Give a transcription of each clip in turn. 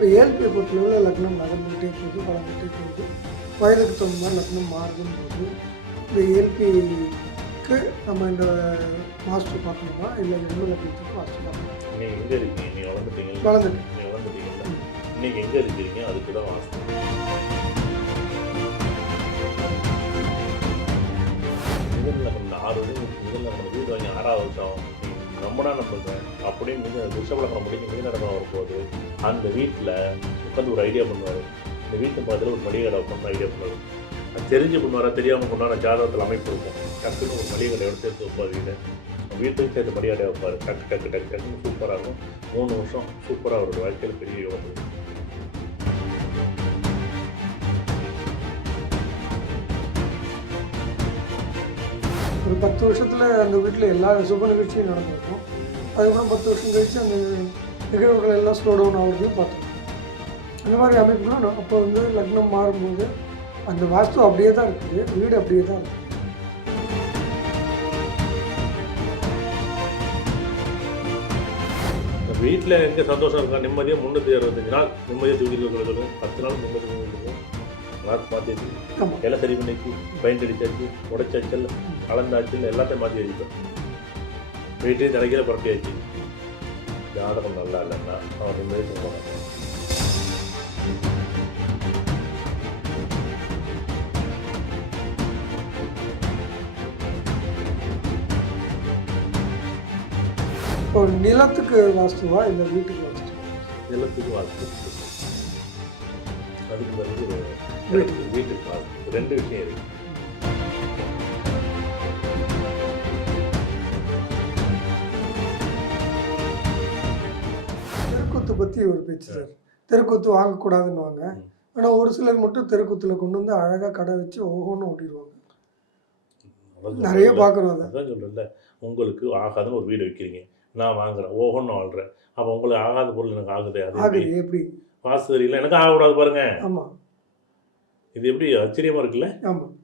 இப்போ ஏழ்பியை பொறுத்தளவில் லக்னம் நகர்ந்துகிட்டே போகுது வளர்ந்துகிட்டே போகுது வயதுக்கு தகுந்த மாதிரி லக்னம் மாறுதுன்னு போது இந்த ஏழ்பிக்கு நம்ம இந்த மாஸ்டர் பார்க்கணுமா? இல்லை ஜென்ம லக்னத்துக்கு மாஸ்டர் பார்க்கணுமா? நீங்கள் எங்கே இருக்கீங்க? நீங்கள் வந்துட்டீங்க வளர்ந்துட்டு நீங்கள் வந்துட்டீங்கல்ல இன்னைக்கு எங்கே இருக்கிறீங்க? அதுக்கு தான் முதல்ல நம்ம ஆறு மணி முதல்ல நம்ம வீடு வாங்கி ஆறாவது வருஷம் நம்பனா நம்புங்க அப்படின்னு மிக ரிஷபலக்கம் முடிஞ்சு மிக நடக்கம் வரும்போது அந்த வீட்டில் உட்காந்து ஒரு ஐடியா பண்ணுவார். இந்த வீட்டு பக்கத்தில் ஒரு மளிகை கடை பண்ண ஐடியா பண்ணுவார். அது தெரிஞ்சு பண்ணுவாரா தெரியாமல் கொண்டாட ஜாதகத்தில் அமைப்பு இருக்கும். டக்குன்னு ஒரு மளிகை கடையோட சேர்த்து வைப்பார் வீடு. வீட்டுக்கு சேர்த்து மளிகை கடை வைப்பார். டக்கு டக்கு டக்கு டக்குன்னு சூப்பராக இருக்கும். மூணு வருஷம் சூப்பராக அவரோட வாழ்க்கையில் பெரிய யோகம். பத்து வருஷத்தில் அந்த வீட்டில் எல்லா சுப நிகழ்ச்சியும் நடந்திருக்கும். அதுக்கப்புறம் பத்து வருஷம் கழிச்சு அந்த நிகழ்வுகள் எல்லாம் ஸ்லோ டவுன் ஆகுறதையும் பார்த்துருக்கோம். அந்த மாதிரி அமைப்புலாம் அப்போ வந்து லக்னம் மாறும்போது அந்த வாஸ்து அப்படியே தான் இருக்குது. வீடு அப்படியே தான் இருக்குது. வீட்டில் எங்கே சந்தோஷம் இருக்கா? நிம்மதியாக முந்நூற்றி அறுபத்தஞ்சு நாள் நிம்மதியாக சொல்லணும் பத்து நாள் கிளாஸ் மாற்றிச்சு ஆமாம் எல்லாம் சரி பண்ணிச்சு பெயிண்ட் அடிச்சாச்சு உடைச்சாச்சல் கலந்தாச்சு எல்லாத்தையும் மாற்றி வச்சுட்டோம் வீட்டையும் தலைக்கையில் புரட்டியாச்சு ஜாதகம் நல்லா இல்லைன்னா அவன் நிம்மதி தூங்கணும் இப்போ நிலத்துக்கு வாஸ்துவா இல்லை வீட்டுக்கு வாஸ்துவா? நிலத்துக்கு வாஸ்து. அதுக்கு பிறகு வீட்டுக்கு. வாஸ்து. ரெண்டு விஷயம் இருக்கு. பற்றி ஒரு பேச்சு சார். தெருக்கூத்து வாங்கக்கூடாதுன்னுவாங்க. ஆனால் ஒரு சிலர் மட்டும் தெருக்கூத்தில் கொண்டு வந்து அழகாக கடை வச்சு ஒவ்வொன்றும் ஓட்டிடுவாங்க. நிறைய. பார்க்குறோம் அதை. அதான் சொல்கிறேன்ல உங்களுக்கு ஆகாதுன்னு ஒரு வீடு வைக்கிறீங்க. நான் வாங்குறேன் ஓஹோன்னு வாழ்கிறேன் அப்போ உங்களுக்கு ஆகாத பொருள் எனக்கு ஆகுது அது எப்படி? வாஸ்து தெரியல எனக்கு ஆகக்கூடாது பாருங்க. ஆமாம் இது எப்படி ஆச்சரியமா இருக்குல்ல?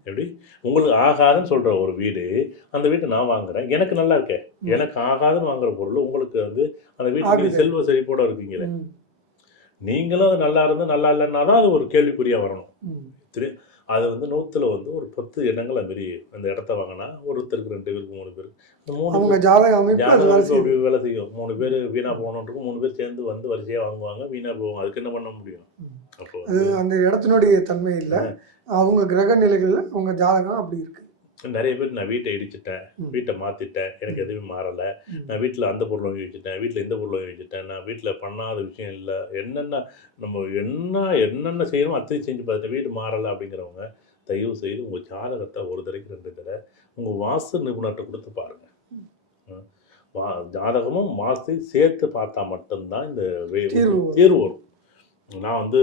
எப்படி? உங்களுக்கு ஆகாதுன்னு சொல்ற ஒரு வீடு அந்த வீட்டை நான் வாங்குறேன். எனக்கு நல்லா இருக்கே. ம். எனக்கு ஆகாதுன்னு வாங்குற பொருள் உங்களுக்கு வந்து அந்த வீட்டுக்கு. செல்வ செழிப்போட இருக்கீங்களே. ம். நீங்களும் அது நல்லா இருந்து நல்லா இல்லைன்னா தான் அது ஒரு கேள்விக்குறியா வரணும். ம். அது வந்து நூத்துல வந்து ஒரு பத்து எண்ணங்கள் அது மாதிரி அந்த இடத்த வாங்கினா ஒருத்தருக்கு ரெண்டு பேருக்கு மூணு பேருக்கு அந்த மூணு ஜாதகம் வேலை செய்யும். மூணு பேர் வீணா போகணுன்றக்கும் மூணு பேர் சேர்ந்து வந்து வரிசையா வாங்குவாங்க வீணா போவாங்க அதுக்கு என்ன பண்ண முடியும்? அது அந்த இடத்தினுடைய தன்மை இல்லை. அவங்க கிரக நிலைகளில் அவங்க ஜாதகம் அப்படி இருக்கு. நிறைய பேர் நான் வீட்டை இடிச்சிட்டேன். வீட்டை மாத்திட்டேன் எனக்கு எதுவுமே மாறல. நான் வீட்டில் அந்த பொருள் வாங்கி வச்சுட்டேன் வீட்டில் இந்த பொருள் வாங்கி வச்சுட்டேன் நான் வீட்டில் பண்ணாத விஷயம் இல்லை. என்னென்ன நம்ம என்ன என்னென்ன செய்யணுமோ அத்தையும் செஞ்சு பார்த்துட்டேன் வீடு மாறலை அப்படிங்கிறவங்க தயவு செய்து உங்கள் ஜாதகத்தை ஒரு தடவைக்கு ரெண்டு தடவை உங்கள் வாஸ்து நிபுணர்கிட்ட கொடுத்து பாருங்கள் வா ஜாதகமும் வாஸ்தையும் சேர்த்து பார்த்தா மட்டும்தான் இந்த தீர்வு வரும். நான் வந்து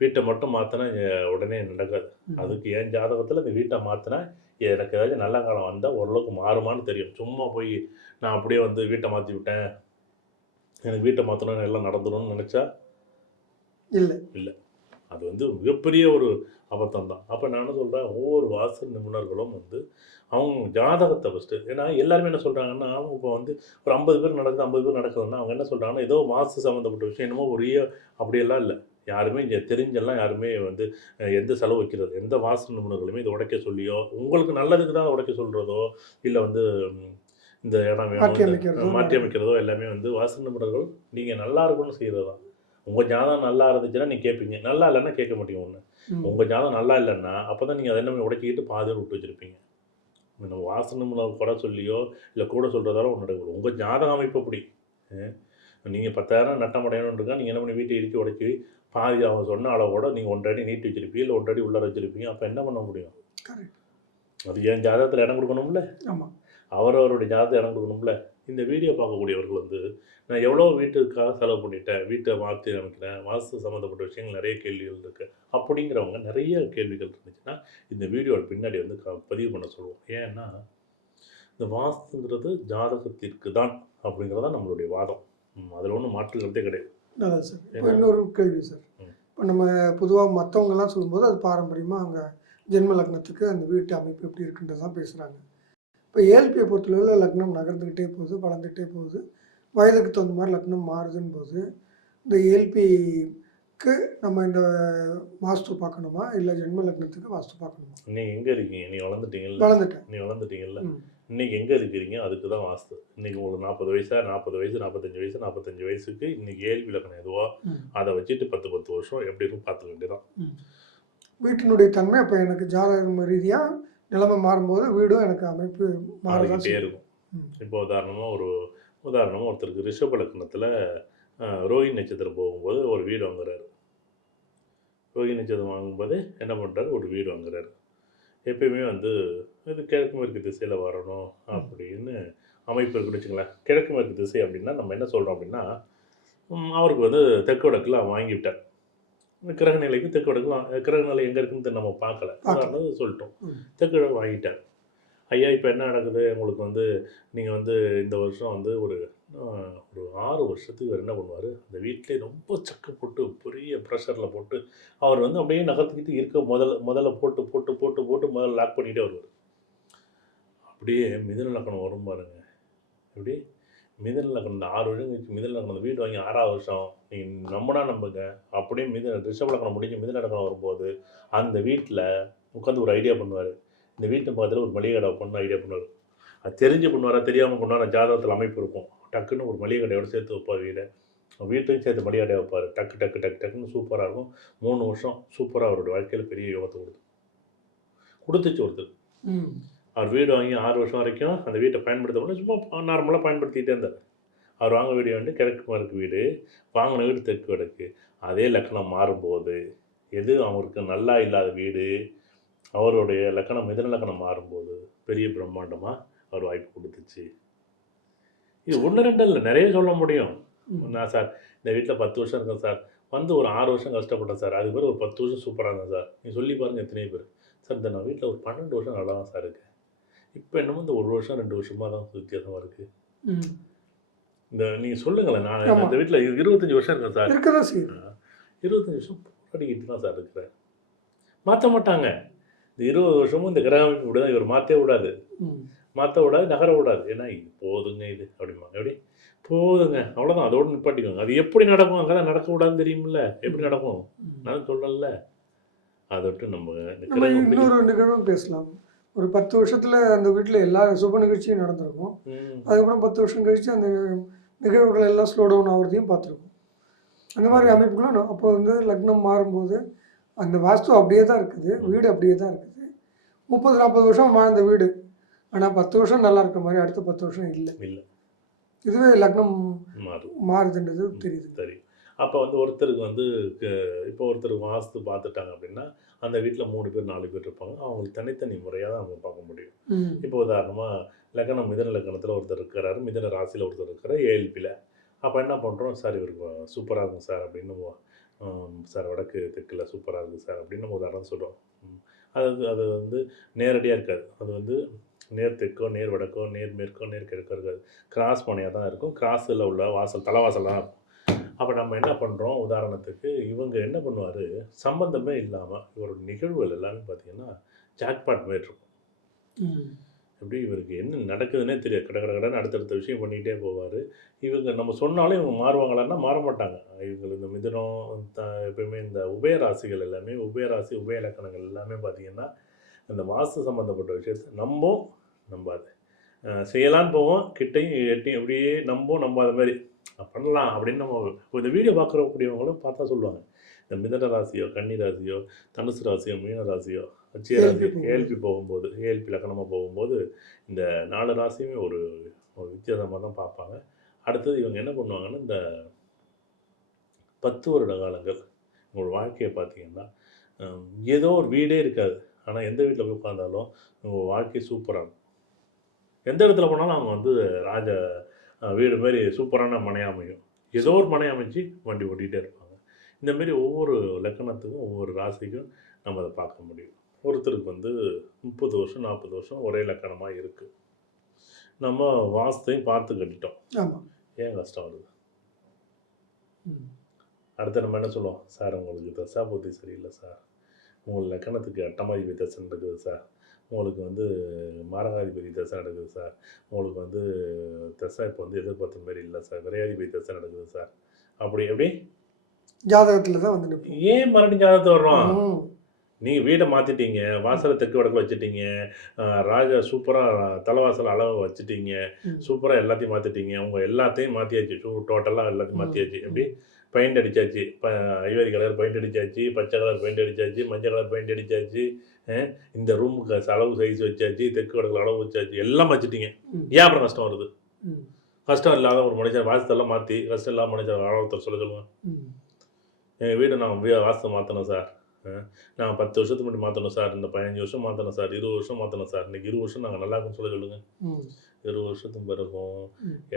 வீட்டை மட்டும் மாற்றினா உடனே நடக்காது. அதுக்கு என் ஜாதகத்தில் இந்த வீட்டை மாற்றினா எனக்கு ஏதாச்சும் நல்ல காலம் வந்தால் ஓரளவுக்கு மாறுமான்னு தெரியும். சும்மா போய் நான் அப்படியே வந்து வீட்டை மாற்றி விட்டேன். எனக்கு வீட்டை மாற்றணும்னு எல்லாம் நடந்துடும்னு நினச்சா? இல்லை. அது வந்து மிகப்பெரிய ஒரு அபத்தம் தான். அப்போ நான் சொல்கிறேன் ஒவ்வொரு வாஸ்து நிபுணர்களும் வந்து அவங்க ஜாதகத்தை ஃபஸ்ட்டு ஏன்னா எல்லாருமே என்ன சொல்கிறாங்கன்னா இப்போ வந்து ஒரு ஐம்பது பேர் நடக்குது ஐம்பது பேர் நடக்குதுன்னா அவங்க என்ன சொல்கிறாங்கன்னா ஏதோ வாஸ்து சம்மந்தப்பட்ட விஷயம் என்னமோ ஒரே அப்படியெல்லாம் இல்லை. யாருமே இங்கே தெரிஞ்செல்லாம் யாருமே வந்து எந்த செலவு வைக்கிறது எந்த வாஸ்து நிபுணர்களுமே இதை உடைக்க சொல்லியோ உங்களுக்கு நல்லதுக்கு தான் உடைக்க சொல்கிறதோ இல்லை வந்து இந்த இடம் மாற்றி வேணும் மாற்றி அமைக்கிறதோ எல்லாமே வந்து வாஸ்து நிபுணர்கள் நீங்கள் நல்லா இருக்கணும்னு செய்கிறது தான். உங்கள் ஜாதகம் நல்லா இருந்துச்சுன்னா நீங்கள் கேட்பீங்க நல்லா இல்லைன்னா கேட்க மாட்டீங்க ஒன்று. உங்கள் ஜாதகம் நல்லா இல்லைன்னா அப்போ தான் நீங்கள் அதை என்ன உடைச்சிக்கிட்டு பாதியில் விட்டு வச்சுருப்பீங்க. நம்ம வாசனம் குறை சொல்லியோ இல்லை கூட சொல்கிறதால ஒன்று உங்கள் ஜாதக அமைப்பு அப்படி. நீங்கள் பத்தாயிரம் நட்டம் அடையணுன்றக்கா நீங்கள் என்ன பண்ணி வீட்டை இடிச்சு உடைச்சி பாதி அவங்க சொன்ன அளவோட நீங்கள் ஒன்றரை அடி நீட்டி வச்சிருப்பீங்க இல்லை ஒன்றரை அடி உள்ளார வச்சிருப்பீங்க அப்போ என்ன பண்ண முடியும். அது என் ஜாதகத்தில் இடம் கொடுக்கணும்ல? ஆமாம் அவரவருடைய ஜாதகத்தை இடம் கொடுக்கணும்ல? இந்த வீடியோ பார்க்கக்கூடியவர்கள் வந்து நான் எவ்வளோ வீட்டுக்காக செலவு பண்ணிட்டேன் வீட்டை மாற்றி அமைக்கிறேன் வாஸ்து சம்மந்தப்பட்ட விஷயங்கள் நிறைய கேள்விகள் இருக்குது அப்படிங்கிறவங்க நிறைய கேள்விகள் இருந்துச்சுன்னா இந்த வீடியோட பின்னாடி வந்து க- பதிவு பண்ண சொல்லுவோம். ஏன்னா இந்த வாஸ்துங்கிறது ஜாதகத்திற்கு தான் அப்படிங்கிறது தான் நம்மளுடைய வாதம். அதில் ஒன்றும் மாற்றுக்கிறதே கிடையாது. நல்லது சார். இப்போ இன்னொரு கேள்வி சார். இப்போ நம்ம பொதுவாக மற்றவங்கெல்லாம் சொல்லும்போது அது பாரம்பரியமாக அவங்க ஜென்ம லக்னத்துக்கு அந்த வீட்டு அமைப்பு எப்படி இருக்குன்றது தான் பேசுகிறாங்க இப்போ ஏழ்பியை பொறுத்தளவில் லக்னம் நகர்ந்துக்கிட்டே போகுது வளர்ந்துக்கிட்டே போகுது. வயதுக்கு தகுந்த மாதிரி லக்னம் மாறுதுன்னு போது இந்த ஏல்பி நம்ம இந்த வாஸ்து பார்க்கணுமா? இல்லை ஜென்ம லக்னத்துக்கு வாஸ்து பார்க்கணுமா? நீங்க எங்க இருக்கீங்க? நீ வளர்ந்துட்டீங்கல்ல. வளர்ந்துட்டேன். நீ வளர்ந்துட்டீங்கல்ல. ம். இன்னைக்கு எங்க இருக்கிறீங்க? அதுக்கு தான் வாஸ்து. இன்னைக்கு உங்களுக்கு நாற்பது வயசா? நாற்பது வயசு நாற்பத்தஞ்சு வயசு நாற்பத்தஞ்சு வயசுக்கு இன்னைக்கு ஏழ்வி இலக்கணம் எதுவோ. அதை வச்சுட்டு பத்து பத்து வருஷம் எப்படி இருக்கும்? பார்த்துக்க வேண்டியதான் வீட்டினுடைய தன்மை அப்போ எனக்கு ஜாதகம் ரீதியாக நிலைமை மாறும்போது வீடும் எனக்கு அமைப்பு மாறிக்கிட்டே இருக்கும். இப்போ உதாரணமாக ஒரு உதாரணமாக ஒருத்தருக்கு ரிஷப லக்னத்தில் ரோஹிணி நட்சத்திரம் போகும்போது ஒரு வீடு வாங்குறாரு. ரோஹிணி நட்சத்திரம் வாங்கும்போது என்ன பண்ணுறாரு ஒரு வீடு வாங்குறாரு. எப்பயுமே வந்து இது கிழக்கு மேற்கு திசையில் வரணும் அப்படின்னு அமைப்பு இருக்குன்னு வச்சுங்களேன் கிழக்கு மேற்கு திசை அப்படின்னா நம்ம என்ன சொல்கிறோம் அப்படின்னா அவருக்கு வந்து தெற்கு வடக்கில் அவன் வாங்கிவிட்டார் கிரக நிலைக்கு தெற்கு வடக்குலாம் கிரக நிலை எங்கே இருக்குன்னு நம்ம பார்க்கல. உதாரணத்துக்கு சொல்லிட்டோம். தெற்கு வடக்கு வாங்கிட்டார். ஐயா இப்போ என்ன நடக்குது? உங்களுக்கு வந்து நீங்கள் வந்து இந்த வருஷம் வந்து ஒரு ஒரு ஆறு வருஷத்துக்கு இவர் என்ன பண்ணுவார்? அந்த வீட்டிலே ரொம்ப சக்கு போட்டு பெரிய ப்ரெஷரில் போட்டு அவர் வந்து அப்படியே நகர்த்திக்கிட்டு இருக்க முதல்ல முதல்ல போட்டு போட்டு போட்டு போட்டு முதல்ல லாக் பண்ணிகிட்டே வருவார். அப்படியே மிதன லக்கணம் வரும் பாருங்க. எப்படி? மிதன லக்கணம் இந்த ஆறு வருஷம் கழிச்சு மிதன லக்கணம் வீடு வாங்கி ஆறாவது வருஷம் நீங்கள் நம்பினா நம்புங்க. அப்படியே மிதன ரிஷப் லக்கணம் முடிஞ்சு மிதன லக்கணம் வரும்போது அந்த வீட்டில் உட்காந்து ஒரு ஐடியா பண்ணுவார். இந்த வீட்டு பக்கத்தில் ஒரு மளிகை கடை பண்ண ஐடியா பண்ணுவார். அது தெரிஞ்சு பண்ணுவாரா தெரியாமல் பண்ணுவாரா ஜாதகத்தில் அமைப்பு இருக்கும். டக்குன்னு ஒரு மளிகை கடையோட சேர்த்து வைப்பார் வீடை. வீட்டையும் சேர்த்து மளிகை கடையை வைப்பார். டக்கு டக்கு டக்கு டக்குன்னு சூப்பராக இருக்கும். மூணு வருஷம் சூப்பராக அவருடைய வாழ்க்கையில் பெரிய யோகத்தை கொடுத்து கொடுத்துச்சு ஒருத்தர். அவர் வீடு வாங்கி ஆறு வருஷம் வரைக்கும் அந்த வீட்டை பயன்படுத்த முடியல சும்மா நார்மலாக பயன்படுத்திகிட்டே இருந்தார். அவர் வாங்க வீடு வந்து கிழக்கு மேற்கு வீடு வாங்கின வீடு தெற்கு வடக்கு. அதே லக்கணம் மாறும்போது எது அவருக்கு நல்லா இல்லாத வீடு? அவருடைய லக்கணம் மிதன லக்கணம் மாறும்போது பெரிய பிரம்மாண்டமாக அவர் வாய்ப்பு கொடுத்துச்சு. இது ஒன்று ரெண்டு இல்லை நிறைய சொல்ல முடியும். நான் சார் இந்த வீட்டில் பத்து வருஷம் இருக்கேன் சார். வந்து ஒரு ஆறு வருஷம் கஷ்டப்பட்டேன் சார். அது பேர் ஒரு பத்து வருஷம் சூப்பராக இருந்தேன் சார். நீ சொல்லி பாருங்க எத்தனை பேர். சார் இந்த நான் வீட்டில் ஒரு பன்னெண்டு வருஷம் நல்லா தான் சார் இருக்கேன். இப்போ என்னமோ இந்த ஒரு வருஷம் ரெண்டு வருஷமாக தான் வித்தியாசமாக இருக்குது இந்த நீங்கள் சொல்லுங்களேன் நான். இந்த வீட்டில் இருபத்தஞ்சி வருஷம் இருக்கேன் சார். இருக்கதான் இருபத்தஞ்சி வருஷம் போராடிக்கிட்டு தான் சார் இருக்கிறேன். மாற்ற மாட்டாங்க. இந்த இருபது வருஷமும் இந்த கிரக அமைப்பு இப்படி தான் இவர் மாற்றவே விடாது மாற்ற விடாது நகர விடாது. ஏன்னா இது போதுங்க இது அப்படிமா எப்படி? போதுங்க. அவ்வளோதான் அதோடு நிப்பாட்டிக்கோங்க அது எப்படி நடக்கும்? அங்கே தான் நடக்க விடாதுன்னு தெரியுமில்ல. எப்படி நடக்கும். நான் சொல்லல. அதை விட்டு நம்ம இன்னொரு நிகழ்வும் பேசலாம். ஒரு பத்து வருஷத்துல அந்த வீட்டில் எல்லா சுப நிகழ்ச்சியும் நடந்திருக்கும். அதுக்கப்புறம் பத்து வருஷம் கழிச்சு அந்த நிகழ்வுகள் எல்லாம் ஸ்லோ டவுன் ஆகிறதையும் பார்த்துருக்கோம். அந்த மாதிரி அமைப்புகளும் அப்போ வந்து லக்னம் மாறும்போது அந்த வாஸ்து அப்படியே தான் இருக்குது வீடு அப்படியே தான் இருக்குது. முப்பது நாற்பது வருஷம் வாழ்ந்த வீடு. ஆனால் பத்து வருஷம் நல்லா இருக்க மாதிரி அடுத்த பத்து வருஷம் இல்லை. இல்லை. இதுவே லக்னம் மாறும். மாறுதுன்றது தெரியுது. சரி அப்போ வந்து ஒருத்தருக்கு வந்து இப்போ ஒருத்தருக்கு வாஸ்து பார்த்துட்டாங்க அப்படின்னா அந்த வீட்டில் மூணு பேர் நாலு பேர் இருப்பாங்க. அவங்களுக்கு தனித்தனி முறையாக தான் அவங்க பார்க்க முடியும். இப்போ உதாரணமாக லக்னம் மிதன லக்னத்தில் ஒருத்தர் இருக்கிறாரு. மிதன ராசியில் ஒருத்தர் இருக்கிறார். ஏஎல்பியில் அப்போ என்ன பண்ணுறோம் சார் இவருக்கு சூப்பராக இருக்கும் சார் அப்படின்னு சார் வடக்கு தெற்கில் சூப்பராக இருக்குது சார் அப்படின்னு நம்ம உதாரணம் சொல்கிறோம் அது அது வந்து நேரடியாக இருக்காது. அது வந்து நேர் தெற்கோ நேர் வடக்கோ நேர் மேற்கோ நேர் கிழக்கோ இருக்காது கிராஸ் பணியாக தான் இருக்கும். கிராஸில் உள்ள வாசல் தலைவாசலாக இருக்கும். அப்போ நம்ம என்ன பண்ணுறோம் உதாரணத்துக்கு இவங்க என்ன பண்ணுவார்? சம்பந்தமே இல்லாமல் இவரோட நிகழ்வுகள் எல்லாமே பார்த்தீங்கன்னா ஜாக்பாட் மாதிரி இருக்கும். எப்படி இவருக்கு என்ன நடக்குதுன்னே தெரியாது. கட கட கடன்னு அடுத்தடுத்த விஷயம் பண்ணிகிட்டே போவார். இவங்க நம்ம சொன்னாலும் இவங்க மாறுவாங்களான்னா மாற மாட்டாங்க. இவங்களுக்கு இந்த மிதுனம் த எப்பயுமே இந்த உபயராசிகள் எல்லாமே உபயராசி உபய இலக்கணங்கள் எல்லாமே பார்த்திங்கன்னா இந்த வாஸ்து சம்மந்தப்பட்ட விஷயத்தை நம்போம். நம்பாது. செய்யலான்னு போவோம் கிட்டையும் எட்டியும் அப்படியே நம்போம் நம்பாத மாதிரி. பண்ணலாம் அப்படின்னு நம்ம இந்த வீடியோ பார்க்குறக்கூடியவங்களும் பார்த்தா சொல்லுவாங்க. இந்த மிதன ராசியோ கன்னி ராசியோ தனுசு ராசியோ மீன ராசியோ அச்சய ராசியோ. ஏஎல்பி போகும்போது ஏஎல்பி லக்கணமாக போகும்போது இந்த நாலு ராசியுமே ஒரு ஒரு வித்தியாசமாக தான் பார்ப்பாங்க. அடுத்தது இவங்க என்ன பண்ணுவாங்கன்னா இந்த பத்து வருட காலங்கள் உங்களோட வாழ்க்கையை பார்த்தீங்கன்னா ஏதோ ஒரு வீடே இருக்காது. ஆனால் எந்த வீட்டில் போய் உட்காந்தாலும் உங்கள் வாழ்க்கை சூப்பராக இருக்கும். எந்த இடத்துல போனாலும் அவங்க வந்து ராஜ வீடு மாதிரி சூப்பரான மனை அமையும். ஏதோ ஒரு மனை அமைச்சு வண்டி ஓட்டிகிட்டே இருப்பாங்க. இந்த மாதிரி ஒவ்வொரு லக்கணத்துக்கும் ஒவ்வொரு ராசிக்கும் நம்ம அதை பார்க்க முடியும். ஒருத்தருக்கு வந்து முப்பது வருஷம் நாற்பது வருஷம் ஒரே லக்கணமாக இருக்குது நம்ம வாஸ்தையும் பார்த்து கட்டிட்டோம். ஏன் கஷ்டம் வருது? அடுத்து நம்ம என்ன சொல்லுவோம்? சார் உங்களுக்கு தசா புத்தி சரியில்லை சார். உங்களுக்கு லக்கணத்துக்கு அட்டமாதிபதி தசை நடக்குது சார். உங்களுக்கு வந்து மாரகாதிபதி தசை நடக்குது சார். உங்களுக்கு வந்து தசை இப்போ வந்து எதிர்பார்த்த மாதிரி இல்லை சார். விரையாதிபதி தசை நடக்குது சார். அப்படி எப்படி? ஜாதகத்தில் தான் வந்து ஏன் மறுபடியும் ஜாதகத்தை வர்றோம்? நீங்கள் வீடை மாற்றிட்டீங்க வாசலை தெற்கு வடக்கு வச்சுட்டீங்க. ராஜா சூப்பராக தலைவாசல் அளவு வச்சுட்டீங்க. சூப்பராக எல்லாத்தையும் மாற்றிட்டீங்க உங்கள் எல்லாத்தையும் மாற்றியாச்சு டோட்டலாக எல்லாத்தையும். மாற்றியாச்சு எப்படி? பெயிண்ட் அடிச்சாச்சு. ப ஐவரி கலர் பெயிண்ட் அடிச்சாச்சு பச்சை கலர் பெயிண்ட் அடிச்சாச்சு மஞ்சள் கலர் பெயிண்ட் அடிச்சாச்சு அஹ் இந்த ரூமுக்கு அளவு சைஸ் வச்சாச்சு தெற்கு வடக்கு அளவு வச்சாச்சு எல்லாம் வச்சுட்டீங்க. ஏன் அப்புறம் கஷ்டம் வருது? கஷ்டம் இல்லாத ஒரு மனுஷன் வாசத்தெல்லாம் மாற்றி கஷ்டம் இல்லாத மனுஷன் ஆழத்தில் சொல்ல சொல்லுவேன் எங்கள் வீடு நான் வீ வாசத்தை மாற்றணும் சார். நான் பத்து வருஷத்துக்கு முன்னாடி மாற்றணும் சார் இந்த பதினஞ்சு வருஷம் மாற்றணும் சார் இருபது வருஷம் மாற்றணும் சார் இன்னைக்கு இருபது வருஷம் நாங்கள் நல்லா இருக்குன்னு சொல்ல சொல்லுங்கள் இருபது வருஷத்துக்கு பிறகும்.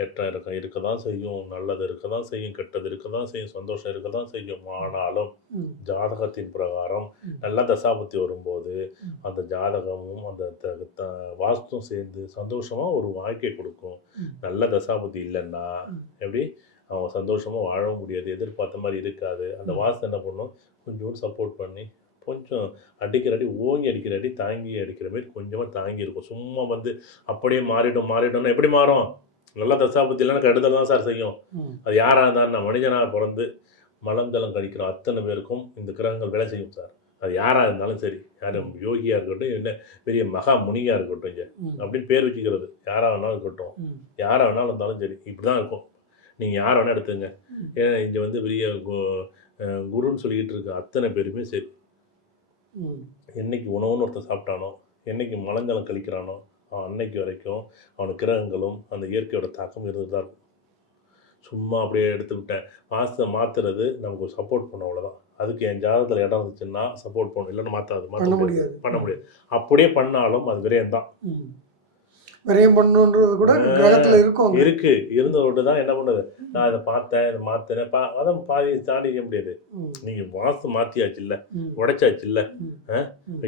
ஏற்றம் இறக்கம் இருக்க தான் செய்யும் நல்லது இருக்க தான் செய்யும் கெட்டது இருக்க தான் செய்யும் சந்தோஷம் இருக்க தான் செய்யும் ஆனாலும் ஜாதகத்தின் பிரகாரம். நல்ல தசாபுத்தி வரும்போது. அந்த ஜாதகமும் அந்த வாஸ்தும் சேர்ந்து சந்தோஷமாக ஒரு வாழ்க்கை கொடுக்கும். நல்ல தசாபுத்தி இல்லைன்னா. எப்படி அவன் சந்தோஷமாக வாழவும் முடியாது எதிர்பார்த்த மாதிரி இருக்காது அந்த. வாஸ்து என்ன பண்ணும் கொஞ்சோண்டு சப்போர்ட் பண்ணி கொஞ்சம் அடிக்கிற அடி ஓங்கி அடிக்கிற அடி தாங்கி அடிக்கிற மாதிரி கொஞ்சமாக தாங்கி இருக்கும். சும்மா வந்து அப்படியே மாறிடும் மாறிடும்னா எப்படி மாறும்? நல்ல தசாபுத்தி இல்லைன்னா கெடுதல் தான் சார் செய்யும். அது யாராக இருந்தால் நான் மனிதனாக பிறந்து மலம் ஜலம் கழிக்கிற அத்தனை பேருக்கும் இந்த கிரகங்கள் வேலை செய்யும் சார். அது யாராக இருந்தாலும் சரி யாரும் யோகியாக இருக்கட்டும் என்ன பெரிய மகா முனியாக இருக்கட்டும் இங்கே அப்படின்னு பேர் வச்சுக்கிறது. யாராக வேணாலும் இருக்கட்டும். யாராக வேணாலும் இருந்தாலும் சரி இப்படி தான் இருக்கும். நீங்கள் யாரை வேணால் எடுத்துங்க. ஏன்னா இங்கே வந்து பெரிய குருன்னு சொல்லிக்கிட்டு இருக்க அத்தனை பேருமே சரி. என்னைக்கு உணவுன்னு ஒருத்தன் சாப்பிட்டானோ என்னைக்கு மலஞ்சலம் கழிக்கிறானோ அவன் அன்னைக்கு வரைக்கும் அவனுக்கு கிரகங்களும் அந்த இயற்கையோட தாக்கம் இருந்துட்டு தான் இருக்கும். சும்மா அப்படியே எடுத்து விட்டேன். மாசத்தை மாற்றுறது நமக்கு ஒரு சப்போர்ட் பண்ண அவ்வளோதான் அதுக்கு என் ஜாதகத்தில் இடம் இருந்துச்சுன்னா சப்போர்ட் பண்ணும் இல்லைன்னா மாற்றாது மாற்ற முடியாது. பண்ண முடியாது. அப்படியே பண்ணாலும் அது விரயம் தான். விரயம் பண்ணணுன்றது கூட கிரகத்தில் இருக்கும். இருக்கு. இருந்ததோடு தான் என்ன பண்ணுது? நான் இதை பார்த்தேன் இதை மாற்றினேன் பா அதான் பாதி தாண்டிக்க முடியாது. ம், நீங்கள் வாஸ்து மாற்றியாச்சு இல்லை உடைச்சாச்சு இல்லை.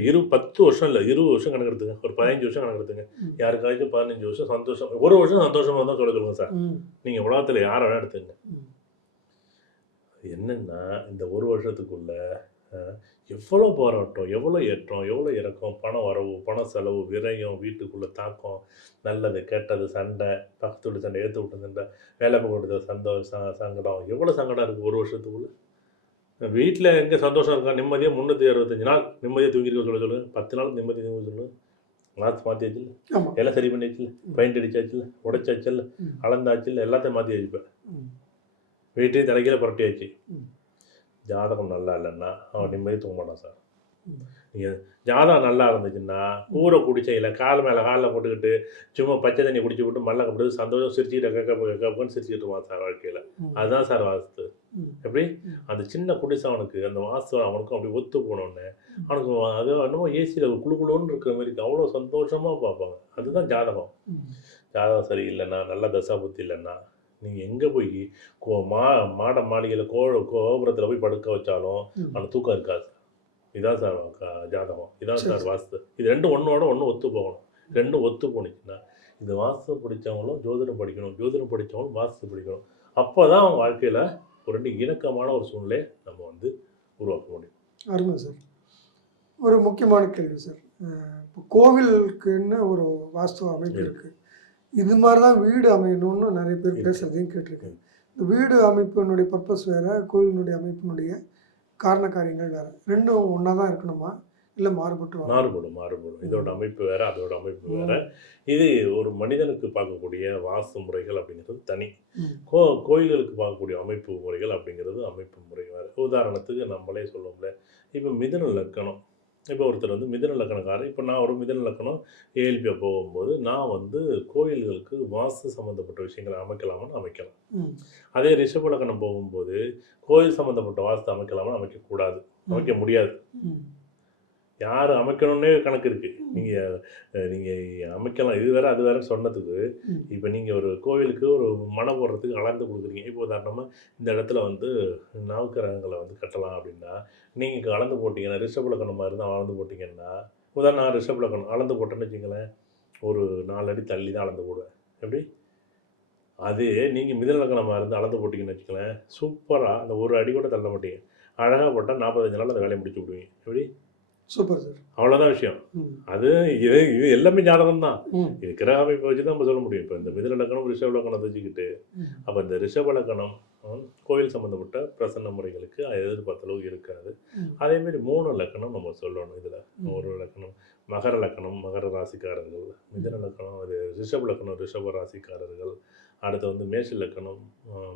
இரு பத்து வருஷம் இல்லை இருபது வருஷம் கணக்கு எடுத்துங்க ஒரு பதினஞ்சு வருஷம் கணக்கு எடுத்துங்க ம். யாருக்காச்சும் பதினஞ்சு வருஷம் சந்தோஷம் ஒரு வருஷம் சந்தோஷமா தான் சொல்ல சொல்லுங்க சார். ம், நீங்கள் உலகத்தில் யாரை வேணா எடுத்துங்க. என்னன்னா இந்த ஒரு வருஷத்துக்குள்ள எவ்வளோ போராட்டம் எவ்வளோ ஏற்றம் எவ்வளோ இறக்கம் பணம் வரவு பண செலவு விரயம் வீட்டுக்குள்ளே தாக்கம் நல்லது கெட்டது சண்டை பக்கத்து வீட்டு சண்டை ஏற்று விட்டு சண்டை வேலை போகிறது சந்தோ ச- சங்கடம். எவ்வளோ சங்கடம் இருக்குது ஒரு வருஷத்துக்குள்ள? வீட்டில் எங்கே சந்தோஷம் இருக்கா? நிம்மதியாக முந்நூற்றி அறுபத்தஞ்சு நாள் நிம்மதியாக தூங்கிருக்க சொல்ல சொல்லுங்க பத்து நாள் நிம்மதி தூங்க சொல்லுங்க மாற்றி மாற்றியாச்சுல்ல ஆமா. எல்லாம் சரி பண்ணியாச்சுல்ல பெயிண்ட் அடிச்சாச்சுல்ல உடைச்சாச்சுல்ல ம். அளந்தாச்சுல்ல எல்லாத்தையும் மாற்றி வச்சுப்பேன் வீட்டையும் தலைக்கீழ புரட்டியாச்சு. ஜாதகம் நல்லா இல்லைன்னா அவன் நிம்மதி தூங்க மாட்டான் சார். நீங்கள் ஜாதகம் நல்லா இருந்துச்சுன்னா ஊரை குடிச்சையில் கால் மேலே காலில் போட்டுக்கிட்டு சும்மா பச்சை தண்ணி குடிச்சு விட்டு மல்ல கப்பிட்டு சந்தோஷம் சிரிச்சுக்கிட்டு கக்க கக்கன்னு சிரிச்சுக்கிட்டு இருப்பான் சார் வாழ்க்கையில். அதுதான் சார் வாஸ்து எப்படி. அந்த சின்ன குடிசை அவனுக்கு அந்த வாஸ்து அவனுக்கும் அப்படி ஒத்து போனோடனே அவனுக்கு அது என்னமோ ஏசியில் குளு குளுன்னு இருக்கிற மாதிரி. அவ்வளோ சந்தோஷமாக பார்ப்பாங்க. அதுதான் ஜாதகம். ஜாதகம் சரியில்லைன்னா நல்ல தசாபுத்தி இல்லைன்னா நீங்கள் எங்கே போய் கோ மா மாட மாளிகையில் கோ கோபுரத்தில் போய் படுக்க வச்சாலும். அவனுக்கு தூக்கம் இருக்காது. இதான் சார் ஜாதகம். இதான் சரி, சார் வாஸ்து. இது ரெண்டும் ஒன்றோட ஒன்று ஒத்து போகணும். ரெண்டும் ஒத்து போணுச்சுன்னா இந்த வாஸ்து படித்தவங்களும் ஜோதிடம் படிக்கணும். ஜோதிடம் படித்தவங்களும் வாஸ்து படிக்கணும். அப்போ தான் அவங்க வாழ்க்கையில் ஒரு ரெண்டு இணக்கமான ஒரு சூழ்நிலையை நம்ம வந்து உருவாக்க முடியும். அருமை சார். ஒரு முக்கியமான கேள்வி சார். இப்போ கோவிலுக்குன்னு ஒரு வாஸ்து அமைப்பு இருக்கு. இது மாதிரி தான் வீடு அமையணும்னு நிறைய பேர் இருக்கு. பேசுறதையும் கேட்டிருக்கேன் இந்த வீடு அமைப்பினுடைய பர்பஸ் வேற கோவிலினுடைய அமைப்பினுடைய காரண காரியங்கள் வேற. ரெண்டும் ஒன்றா தான் இருக்கணுமா? இல்லை மாறுபட்டு மாறுபடும் மாறுபடும். இதோட அமைப்பு வேற அதோட அமைப்பு வேற. இது ஒரு மனிதனுக்கு பார்க்கக்கூடிய வாஸ்து முறைகள் அப்படிங்கிறது தனி. கோ கோயில்களுக்கு பார்க்கக்கூடிய அமைப்பு முறைகள் அப்படிங்கிறது அமைப்பு முறை வேறு. உதாரணத்துக்கு நம்மளே சொல்லுவோம்ல இப்போ மிதுன லக்கணம். இப்போ ஒருத்தர் வந்து மிதுன லக்கணக்காரர். இப்போ நான் ஒரு மிதுன லக்கணம் ஏஎல்பியாக போகும்போது நான் வந்து கோயில்களுக்கு வாஸ்து சம்மந்தப்பட்ட விஷயங்களை அமைக்கலாமான்னு அமைக்கலாம். அதே ரிஷப லக்கணம் போகும்போது கோயில் சம்மந்தப்பட்ட வாஸ்து அமைக்கலாமான்னு அமைக்கக்கூடாது. அமைக்க முடியாது. யார் அமைக்கணும்னே கணக்கு இருக்குது நீங்கள் நீங்கள் அமைக்கலாம். இது வேற அது வேற சொன்னதுக்கு. இப்போ நீங்கள் ஒரு கோவிலுக்கு ஒரு மனை போடுறதுக்கு அளந்து கொடுக்குறீங்க. இப்போ உதாரணமாக இந்த இடத்துல வந்து நவக்கிரகங்களை வந்து கட்டலாம் அப்படின்னா நீங்கள் அளந்து போட்டிங்கன்னா ரிஷபலக்கணமாக இருந்தால் அளந்து போட்டிங்கன்னா உதாரணம் நான் ரிஷபலக்கணம் அளந்து போட்டேன்னு வச்சுங்களேன் ஒரு நாலு அடி தள்ளி தான் அளந்து போடுவேன். எப்படி? அது நீங்கள் மிதலக்கணமாக இருந்து அளந்து போட்டிங்கன்னு வச்சுங்களேன் சூப்பராக அந்த ஒரு அடி கூட தள்ள மாட்டீங்க. அழகாக போட்டால் நாற்பத்தஞ்சு நாள் அந்த வேலையை முடிச்சு விடுவீங்க. எப்படி? Super sir. அவ்வளோதான் விஷயம். அது இது இது எல்லாமே ஜாதகம் தான் இது கிரக அமைப்பை வச்சு தான் நம்ம சொல்ல முடியும். இப்போ இந்த மிதுன லக்கணம் ரிஷப வச்சுக்கிட்டு. அப்போ இந்த ரிஷப லக்கணம் ஹம், கோயில் சம்மந்தப்பட்ட பிரசன்ன முறைகளுக்கு அது எதிர்பார்த்த அளவுக்கு இருக்காது. அதேமாரி மூணு லக்கணம் நம்ம சொல்லணும் இதில். ஒரு லக்கணம் மகர லக்கணம் மகர ராசிக்காரர்கள். மிதுன லக்கணம் அது ரிஷப லக்கணம் ரிஷப ராசிக்காரர்கள். அடுத்து வந்து மேஷ லக்கணம்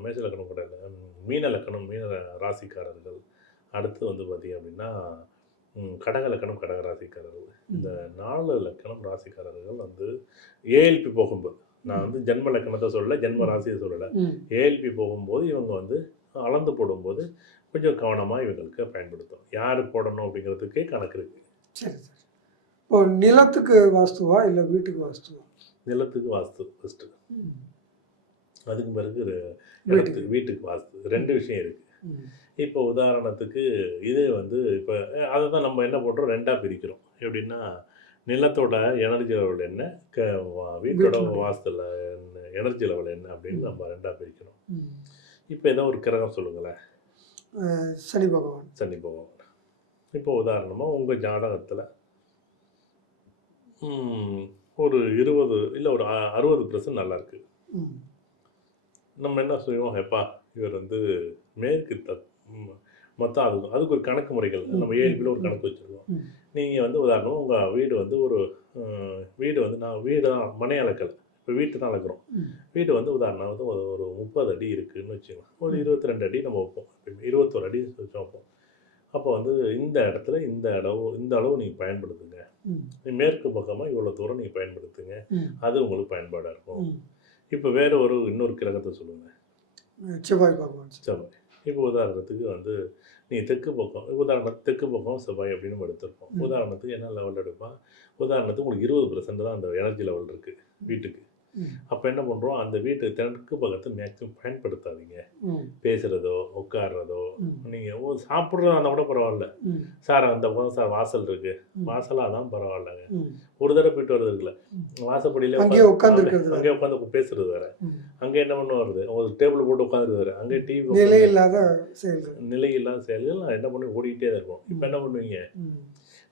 மேஷ லக்கணம் கூட இல்லை. மீன லக்கணம் மீன ராசிக்காரர்கள். அடுத்து வந்து பார்த்தீங்க அப்படின்னா கடக லக்கணம் கடக ராசிக்காரர்கள். இந்த நாலு லக்கணம் ராசிக்காரர்கள் வந்து ஏஎல்பி போகும்போது நான் வந்து ஜென்ம லக்கணத்தை சொல்லலை ஜென்ம ராசியை சொல்லலை. ஏஎல்பி போகும்போது இவங்க வந்து அளந்து போடும்போது கொஞ்சம் கவனமாக இவங்களுக்கு பயன்படுத்தும் யார் போடணும் அப்படிங்கிறதுக்கே கணக்கு இருக்குது சரி சார். இப்போ நிலத்துக்கு வாஸ்துவா இல்லை வீட்டுக்கு வாஸ்துவா? நிலத்துக்கு வாஸ்து ஃபஸ்ட்டு அதுக்கு பிறகு வீட்டுக்கு. வாஸ்து. ரெண்டு விஷயம் இருக்குது இப்போ உதாரணத்துக்கு இதே வந்து இப்போ அதை தான் நம்ம என்ன பண்ணுறோம் ரெண்டாக பிரிக்கிறோம். எப்படின்னா நிலத்தோட எனர்ஜி லெவல் என்ன? க வீட்டோட என்ன எனர்ஜி லெவல் என்ன? அப்படின்னு நம்ம ரெண்டாக பிரிக்கிறோம். இப்போ ஏதோ ஒரு கிரகம் சொல்லுங்களேன். சனி பகவான். சனி பகவான். இப்போ உதாரணமாக உங்கள் ஜாதகத்தில் ஒரு இருபது இல்லை ஒரு அறுபது பர்சன்ட் நல்லா இருக்கு. ம். நம்ம என்ன செய்வோம் எப்பா இவர் வந்து மேற்கு த ம், மொத்தம் அது அதுக்கு ஒரு கணக்கு முறைகள். நம்ம ஏழ்பியில் ஒரு கணக்கு வச்சுருக்கோம். ம். நீங்கள் வந்து உதாரணம் உங்கள் வீடு வந்து ஒரு வீடு வந்து நான் வீடு தான் மனை அளக்கலை இப்போ வீட்டு தான் அளக்குறோம். வீடு வந்து உதாரணம் வந்து ஒரு முப்பது அடி இருக்குன்னு வச்சுக்கலாம் ஒரு இருபத்தி ரெண்டு அடி நம்ம வைப்போம். இருபத்தோரு அடி வச்சு வைப்போம். அப்போ வந்து இந்த இடத்துல இந்த அளவு இந்த அளவு நீங்கள் பயன்படுத்துங்க. மேற்கு பக்கமாக இவ்வளோ தூரம் நீங்கள் பயன்படுத்துங்க. அது உங்களுக்கு பயன்பாடாக இருக்கும். இப்போ வேற ஒரு இன்னொரு கிரகத்தை சொல்லுங்கள் செவ்வாய் பகவான் செவ்வாய். இப்போ உதாரணத்துக்கு வந்து நீ தெற்கு பக்கம் உதாரணத்துக்கு தெற்கு பக்கம் செவ்வாய் அப்படின்னு நம்ம எடுத்திருப்போம். உதாரணத்துக்கு என்ன லெவல் எடுப்பான் உதாரணத்துக்கு உங்களுக்கு இருபது பர்சன்ட் தான் அந்த எனர்ஜி லெவல் இருக்குது வீட்டுக்கு. அப்போ என்ன பண்ணுறோம் அந்த வீட்டு தெற்கு பக்கத்தை மேக்ஸிமம் பயன்படுத்தாதீங்க. பேசுகிறதோ உட்கார்றதோ ம். நீங்கள் ஓ சாப்பிட்றதா இருந்தால் கூட பரவாயில்ல. சார் அந்த பக்கம் சார் வாசல் இருக்குது ம். வாசலாக தான் பரவாயில்லங்க. ஒரு தடவை போயிட்டு வருது இருக்குல்ல. வாசப்படியில அங்கேயே வேற. அங்கேயே உட்காந்து பேசுறது வேற. அங்கே என்ன பண்ண வருது? ஒரு டேபிள் போட்டு உட்காந்துருக்கு வேற. அங்கே டிவி நிலை இல்லாத செயல்கள். நிலை இல்லாத செயல்கள் என்ன பண்ணி ஓடிக்கிட்டே தான் இருக்கும். இப்போ என்ன பண்ணுவீங்க?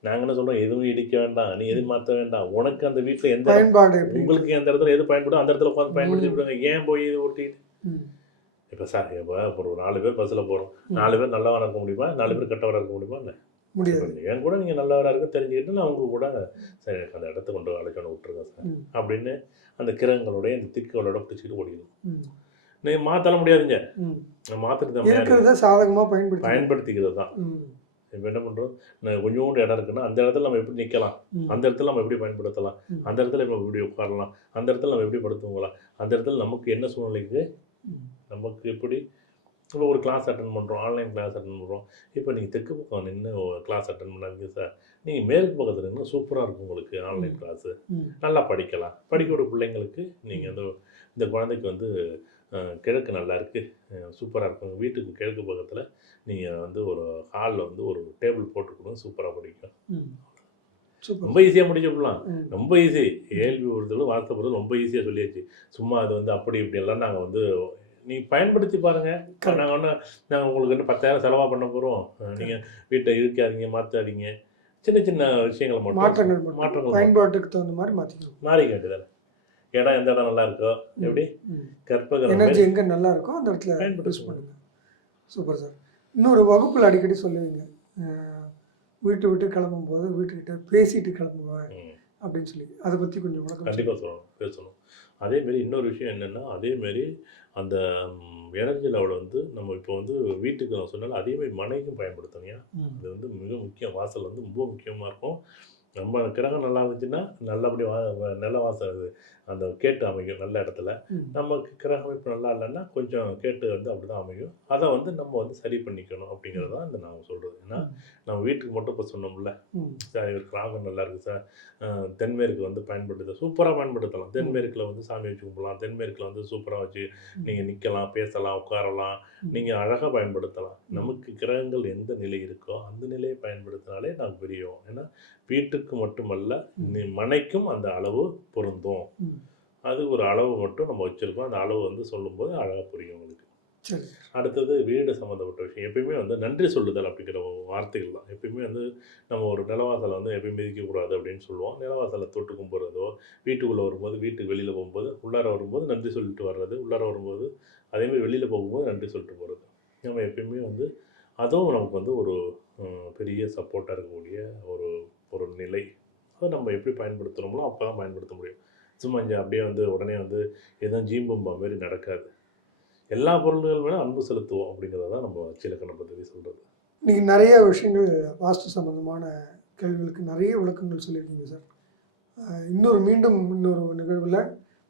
ம் நாங்கள் என்ன சொல்றோம்? எதுவும் இடிக்க வேண்டாம். நீ எதுவும் மாற்ற வேண்டாம். உனக்கு அந்த வீட்டில் எந்த பயன்பாடு உங்களுக்கு எந்த இடத்துல எது பயன்படும் அந்த இடத்துல உட்காந்து பயன்படுத்தி விடுங்க. ஏன் போய் இது ஓட்டிட்டு ம். இப்போ சார் இப்போ ஒரு நாலு பேர் பஸ்ஸில் போகிறோம். நாலு பேர் நல்லவராக இருக்க முடியுமா? நாலு பேர் கெட்டவராக இருக்க முடியுமா? இல்லை. முடியாது. என் கூட நீங்கள் நல்லவராக இருக்க தெரிஞ்சுக்கிட்டு நான் உங்க கூட சரி எனக்கு அந்த இடத்த கொண்டு அழைக்கணும் விட்டுருங்க சார். அப்படின்னு அந்த கிரகங்களோட இந்த திக்குகளோட பிடிச்சிட்டு ஓடிக்கணும் நீங்கள் மாற்றல முடியாதுங்க. ம். நான் மாற்றுறது தான் பயன்படுத்திக்கிறது தான். இப்போ என்ன பண்ணுறோம் கொஞ்சோண்டு இடம் இருக்குன்னா அந்த இடத்துல நம்ம எப்படி நிற்கலாம் அந்த இடத்துல நம்ம எப்படி பயன்படுத்தலாம். அந்த இடத்துல நம்ம எப்படி உட்காரலாம்? அந்த இடத்துல நம்ம எப்படி படுத்துவங்களாம் அந்த இடத்துல நமக்கு என்ன சூழ்நிலைக்கு நமக்கு எப்படி இப்போ ஒரு கிளாஸ் அட்டன் பண்ணுறோம் ஆன்லைன் கிளாஸ் அட்டன் பண்ணுறோம் இப்போ நீங்கள் தெற்கு பக்கம் நின்று கிளாஸ் அட்டன் பண்ணாதீங்க சார் நீங்கள் மேற்கு பக்கத்தில் நின்று சூப்பராக இருக்கும் உங்களுக்கு ஆன்லைன் கிளாஸு நல்லா படிக்கலாம். படிக்கிற பிள்ளைங்களுக்கு நீங்கள் அந்த இந்த குழந்தைக்கு வந்து கிழக்கு நல்லா இருக்குது சூப்பராக இருக்கும். வீட்டுக்கு கிழக்கு பக்கத்தில் நீங்கள் வந்து ஒரு ஹாலில் வந்து ஒரு டேபிள் போட்டு கொடுங்க சூப்பராக படிக்கும். ரொம்ப ஈஸியாக முடிச்சுடலாம் ம். ரொம்ப ஈஸி ஏழ்வி ஒருத்தரும் வார்த்தை பொறுத்தவரை ரொம்ப ஈஸியாக சொல்லியாச்சு. சும்மா அது வந்து அப்படி இப்படி எல்லாம் நாங்கள் வந்து நீ பயன்படுத்தி பாருங்கள். நாங்கள் ஒன்று நாங்கள் உங்களுக்கு என்ன பத்தாயிரம் செலவாக பண்ண போகிறோம் நீங்கள் வீட்டை இழுக்காதீங்க மாற்றாதீங்க. சின்ன சின்ன விஷயங்களை மாற்றங்கள் மாற்றங்கள் பயன்பாட்டுக்கு தகுந்த மாதிரி மாற்றிக்கணும் மாறிக்க வேண்டியதானே இடம் எந்த இடம் நல்லா இருக்கோ? எப்படி? ம். கற்பகிரகம் எனர்ஜி எங்கே நல்லா இருக்கோ அந்த இடத்துல. யூஸ் பண்ணுங்க. சூப்பர் சார் இன்னொரு வகுப்பில் அடிக்கடி சொல்லுவீங்க. வீட்டு விட்டு கிளம்பும்போது வீட்டுக்கிட்ட பேசிட்டு கிளம்புவேன் அப்படின்னு சொல்லி. அதை பற்றி கொஞ்சம் விளக்கம் கண்டிப்பாக சொல்லணும் பேசணும். அதேமாரி இன்னொரு விஷயம் என்னென்னா அதேமாரி அந்த எனர்ஜி லெவல் வந்து நம்ம இப்போ வந்து வீட்டுக்கு நான் சொன்னாலும் அதேமாரி மனைக்கும் பயன்படுத்தணும் ஏன்? அது வந்து மிக முக்கியம். வாசல் வந்து ரொம்ப முக்கியமாக இருக்கும். நம்ம கிரகம் நல்லா இருந்துச்சுன்னா நல்லபடி வா நல்ல அது. அந்த கேட்டு அமையும் நல்ல இடத்துல. நமக்கு கிரக அமைப்பு நல்லா இல்லைன்னா கொஞ்சம் கேட்டு வந்து அப்படி தான் அமையும். அதை வந்து நம்ம வந்து சரி பண்ணிக்கணும் அப்படிங்கிறது தான் இந்த நான் சொல்கிறது ஏன்னா நம்ம வீட்டுக்கு மட்டும் இப்போ சொன்னோம்ல. சார் இவர் ராகம் நல்லா இருக்குது சார். தென்மேற்கு வந்து பயன்படுத்த சூப்பராக பயன்படுத்தலாம். தென்மேற்கில் வந்து சாமி வச்சு கும்பிடலாம். தென்மேற்கில் வந்து சூப்பராக வச்சு நீங்கள் நிற்கலாம் பேசலாம் உட்காரலாம். நீங்கள் அழகாக பயன்படுத்தலாம். நமக்கு கிரகங்கள் எந்த நிலை இருக்கோ அந்த நிலையை பயன்படுத்தினாலே நான் புரியும் ஏன்னா வீட்டுக்கு மட்டுமல்ல நீ மனைக்கும் அந்த அளவு பொருந்தும். அது ஒரு அளவு மட்டும் நம்ம வச்சுருக்கோம். அந்த அளவு வந்து சொல்லும்போது அழகாக புரியும் உங்களுக்கு. அடுத்தது வீடு சம்மந்தப்பட்ட விஷயம். எப்பயுமே வந்து நன்றி சொல்லுதல் அப்படிங்கிற வார்த்தைகள் தான். எப்பயுமே வந்து நம்ம ஒரு நிலவாசலை வந்து எப்பயும் மிதிக்கக்கூடாது அப்படின்னு சொல்லுவோம். நிலவாசலை தொட்டு கும்பிட்றதோ வீட்டுக்குள்ளே வரும்போது வீட்டுக்கு வெளியில் போகும்போது உள்ளார வரும்போது நன்றி சொல்லிட்டு வர்றது உள்ளார வரும்போது அதேமாதிரி வெளியில் போகும்போது நன்றி சொல்லிட்டு போகிறது நம்ம எப்பயுமே வந்து அதுவும் நமக்கு வந்து ஒரு பெரிய சப்போர்ட்டாக இருக்கக்கூடிய ஒரு ஒரு நிலை. அதை நம்ம எப்படி பயன்படுத்துகிறோமோ அப்போ தான் பயன்படுத்த முடியும். சும்மா இங்கே அப்படியே வந்து உடனே வந்து எதுவும் ஜீம்பம்பா மாதிரி நடக்காது. எல்லா பொருள்கள் மேலே அன்பு செலுத்துவோம் அப்படிங்கிறத தான் நம்ம அச்சிலக்கண பദ്ധதி சொல்கிறது இன்னைக்கு நிறைய விஷயங்கள் வாஸ்து சம்பந்தமான கேள்விகளுக்கு நிறைய விளக்கங்கள் சொல்லியிருக்கீங்க சார். இன்னொரு மீண்டும் இன்னொரு நிகழ்வில்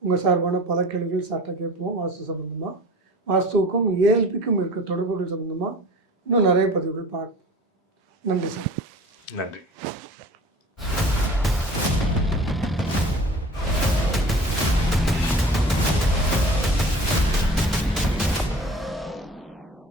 உங்கள் சார்பான பல கேள்விகள் சார்ட்ட கேட்போம் வாஸ்து சம்பந்தமாக வாஸ்துவுக்கும் ஏஎல்பிக்கும் இருக்க தொடர்புகள் சம்பந்தமாக இன்னும் நிறைய பதிவுகள் பார்ப்போம். நன்றி சார். நன்றி.